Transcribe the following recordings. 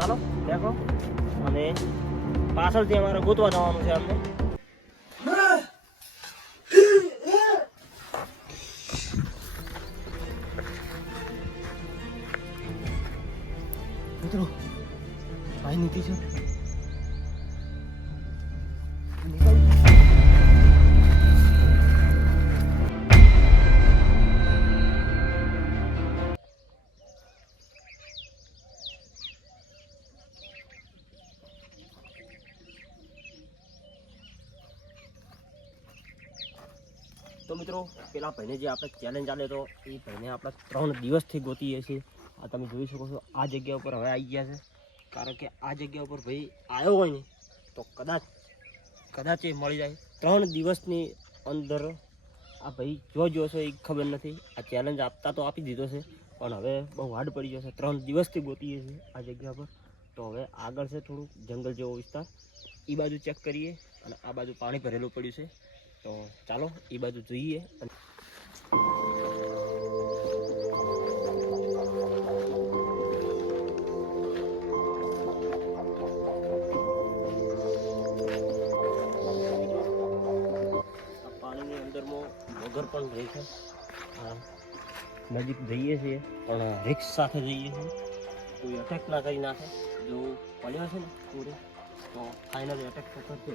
ચાલો દેખો અને પાછળથી અમારે ગોતવા જવાનું છે અમને. મિત્રો ભાઈ નીતિ છે. તો મિત્રો પેલા ભાઈને જે આપણે ચેલેન્જ ચાલે તો એ ભાઈને આપણે 3 દિવસથી ગોતીએ છીએ. આ તમે જોઈ શકો છો આ જગ્યા ઉપર હવે આવી ગયા છે. કારણ કે આ જગ્યા ઉપર ભાઈ આવ્યો હોય ને તો કદાચ એ મળી જાય. 3 દિવસની અંદર આ ભાઈ જો છે એ ખબર નથી. આ ચેલેન્જ આપતા તો આપી દીધો છે પણ હવે બહુ હાર્ડ પડી જશે. 3 દિવસથી ગોતીએ છીએ આ જગ્યા પર. તો હવે આગળ છે થોડું જંગલ જેવો વિસ્તાર, એ બાજુ ચેક કરીએ અને આ બાજુ પાણી ભરેલું પડ્યું છે. તો ચાલો એ બાજુ જોઈએ. પાણીની અંદરમાં મગર પણ રહે છે. નજીક જઈએ છીએ પણ રિક્સ સાથે જઈએ છીએ. કોઈ અટેક ના કરી નાખે. જો પડ્યો છે ને પૂરે તો ફાઇનલી અટેક તો કરશે.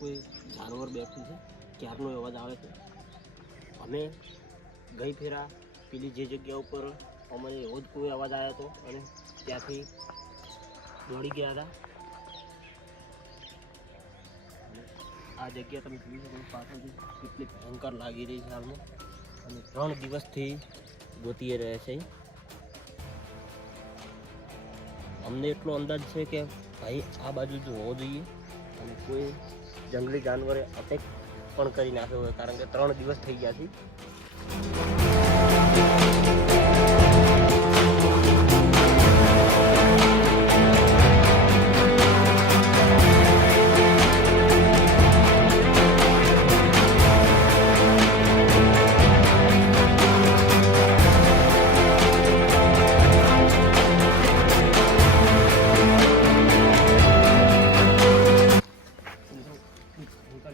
કોઈ જાનવર બેઠું છે, ક્યારનો અવાજ આવે છે. અમે ગઈ ફેરા પેલી જે જગ્યા ઉપર અમને એવો જ કોઈ અવાજ આવ્યો હતો અને ત્યાંથી દોડી ગયા હતા. આ જગ્યા તમે જોઈ શકો પાછળથી કેટલી ભયંકર લાગી રહી છે હાલમાં. અને 3 દિવસથી ગોતીએ રહ્યા છે. અમને એટલો અંદાજ છે કે ભાઈ આ બાજુ જ હોવો જોઈએ અને કોઈ જંગલી જાનવરે અટેક પણ કરી નાખ્યો હોય. કારણ કે 3 દિવસ થઈ ગયા છે.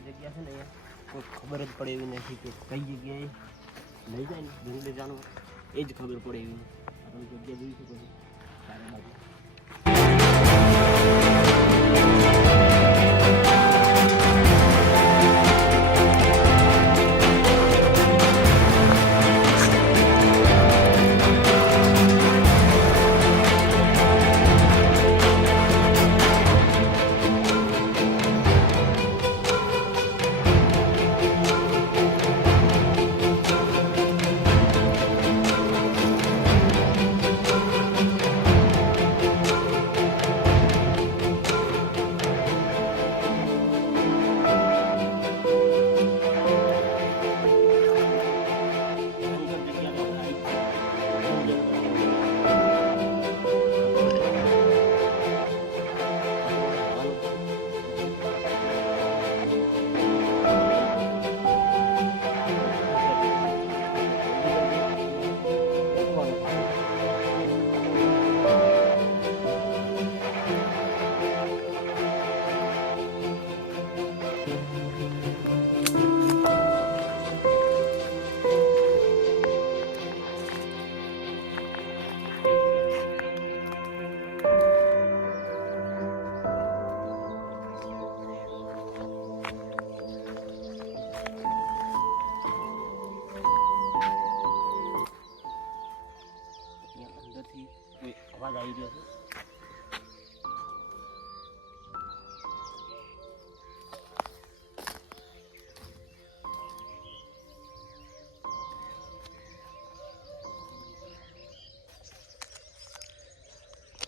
જગ્યા છે ને કોઈ ખબર જ પડે એવી નથી કે કઈ જગ્યાએ લઈ જાય ને જંગલી જાનવર એ જ ખબર પડે એવી નથી. આપણે જગ્યા જોઈ શકો છો ચારે બાજુ. અવાજ આવી રહ્યો છે.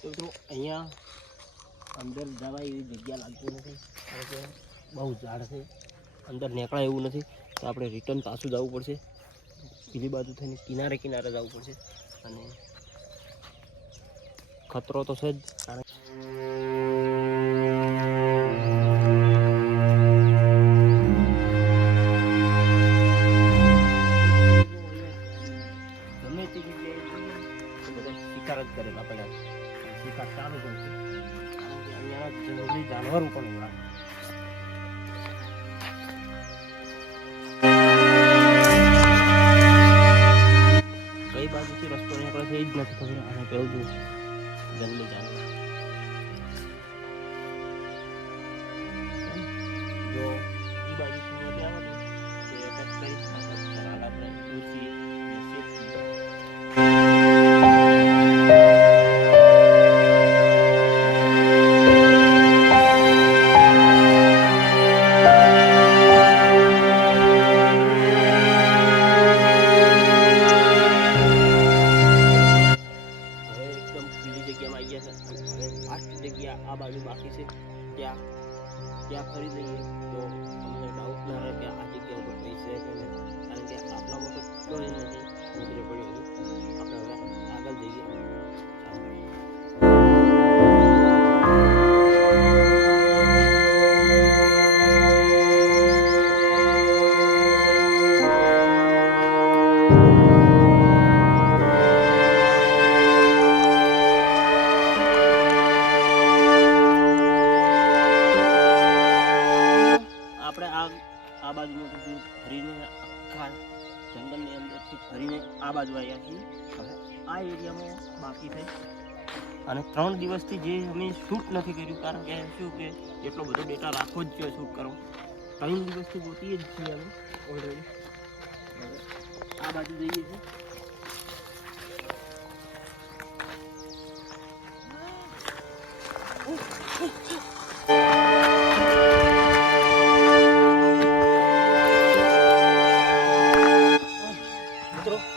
તો મિત્રો અહીંયા અંદર જવા એવી જગ્યા લાગતી નથી, કારણ કે બહુ ઝાડ છે, અંદર નીકળાય એવું નથી. તો આપણે રિટર્ન પાછું જવું પડશે, બીજી બાજુ થઈને કિનારે કિનારે જવું પડશે. અને ખતરો તો છે જ, કારણ ગમે તે જગ્યાએ બધા શિકાર જ કરેલા પડ્યા, શિકાર ચાલુ કરશે, કારણ કે અહીંયા જંગલી જાનવરો પણ એવા. કઈ બાજુથી રસ્તો નીકળે છે એ જ નથી ખબર. અને પેલું જો જંગલી જાનવર, જો એ બાજુથી નીકળ્યા હોય તો એટેક કરી હાલ આપણે ઓછી જગ્યા આ બાજુ બાકી છે, ત્યાં ફરી લઈએ તો અમને ડાઉટ ના રહે કે આ જગ્યા ઉપર કઈ છે કે નહીં, કારણ કે આટલામાં તો કોઈ નથી નજરે પડ્યો હતું. આપણે હવે આગળ જઈએ. આપણે આ બાજુમાંથી ફરીને આખા જંગલની અંદરથી ફરીને આ બાજુ આવ્યા છીએ. હવે આ એરિયામાં બાકી થઈ અને 3 દિવસથી જે અમે શૂટ નથી કર્યું, કારણ કે શું કે એટલો બધો ડેટા રાખવો જ જોઈએ શૂટ કરવો. 3 દિવસથી ગોતીએ જ છીએ અમે ઓલરેડી. હવે આ બાજુ જઈએ છીએ.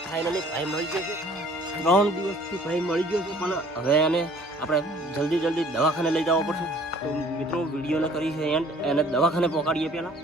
ફાઇનલી ભાઈ મળી ગયો છે, 3 દિવસથી ભાઈ મળી ગયો છે, પણ હવે એને આપણે જલ્દી દવાખાને લઈ જવા પડશે. તો મિત્રો વિડીયોને કરી છે એન્ડ એને દવાખાને પહોંચાડીએ પહેલાં.